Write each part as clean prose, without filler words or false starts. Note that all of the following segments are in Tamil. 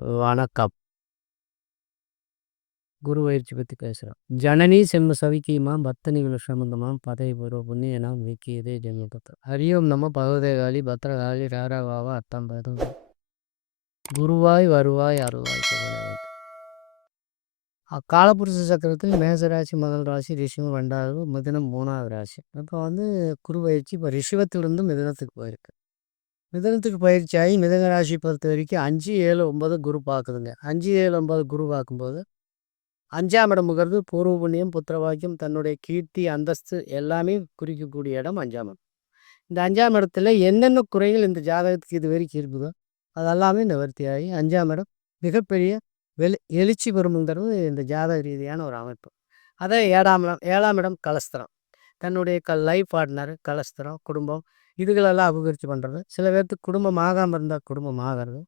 வணக்கம். குரு பயிற்சி பத்தி பேசுறோம். ஜனனி செம்ம சவிக்கியமாம் பத்தனிகள் சம்பந்தமாம் பதவி பூர்வ புண்ணியனாம் விக்கியதே ஜென்மபுத்திரம். ஹரியோம் நம பகவதேகாளி பத்ரகாளி ராராவாவா அத்தாம் பதம். குருவாய் வருவாய் அருள்வாய் சிவனே. காலபுருஷ சக்கரத்தில் மேசராசி முதல் ராசி, ரிஷிவம் 2வது, மிதுனம் 3வது ராசி. இப்போ குரு பயிற்சி இப்போ ரிஷிவத்திலிருந்து மிதுனத்துக்கு போயிருக்கு. மிதுனத்துக்கு பயிற்சியாகி மிதுன ராசி பொறுத்த வரைக்கும் 5, 7, 9 குரு பார்க்குதுங்க. 5, 7, 9 குரு பார்க்கும்போது 5ஆம் இடம்ங்கிறது பூர்வ புண்ணியம், புத்திரவாக்கியம், தன்னுடைய கீர்த்தி, அந்தஸ்து எல்லாமே குறிக்கக்கூடிய இடம் 5ஆம் இடம். இந்த 5ஆம் இடத்துல என்னென்ன குறைகள் இந்த ஜாதகத்துக்கு இது வரைக்கும் இருக்குதோ அதெல்லாமே நிவர்த்தியாகி 5ஆம் இடம் மிகப்பெரிய எழுச்சி பெறும்ங்கிறது இந்த ஜாதக ரீதியான ஒரு அமைப்பு. அதே 7ஆம் இடம் கலஸ்திரம். தன்னுடைய லைஃப் பார்ட்னர், கலஸ்திரம், குடும்பம் இதுகளெல்லாம் அபிவிருத்தி பண்ணுறது. சில பேர்த்துக்கு குடும்பம் ஆகாமல் இருந்தால் குடும்பம் ஆகிறது.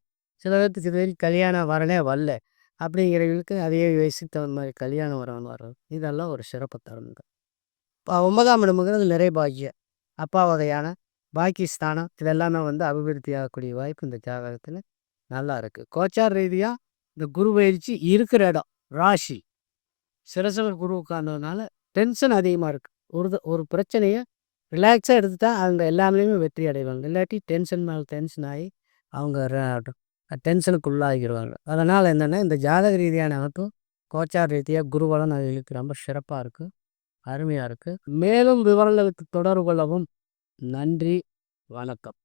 சில பேர்த்துக்கு இது வரைக்கும் கல்யாணம் வரனே வரல அப்படிங்கிறவங்களுக்கு அதே வயசுக்கு தகுந்த மாதிரி கல்யாணம் வர்றது. இதெல்லாம் ஒரு சிறப்பு தருணங்க. இப்போ 9ஆம் இடம்ங்கிறது நிறைய பாக்கியம், அப்பா வகையான பாக்கியஸ்தானம் இதெல்லாமே அபிவிருத்தி ஆகக்கூடிய வாய்ப்பு இந்த ஜாதகத்தில் நல்லா இருக்குது. கோச்சார் ரீதியாக இந்த குரு பயிற்சி இருக்கிற இடம் ராசி சிரசவர் குரு உட்கார்ந்ததுனால டென்ஷன் அதிகமாக இருக்குது. ஒரு பிரச்சனையை ரிலாக்ஸாக எடுத்துட்டா அவங்க எல்லாமே வெற்றி அடைவாங்க. இல்லாட்டி டென்ஷன் மேலே டென்ஷன் ஆகி அவங்க டென்ஷனுக்குள்ளாகிடுவாங்க. அதனால் என்னென்னா இந்த ஜாதக ரீதியான அமைப்பு கோச்சார் ரீதியாக குருவலம் அதுக்கு ரொம்ப சிறப்பாக இருக்குது, அருமையாக இருக்குது. மேலும் விவரங்களுக்கு தொடர்பு கொள்ளவும். நன்றி, வணக்கம்.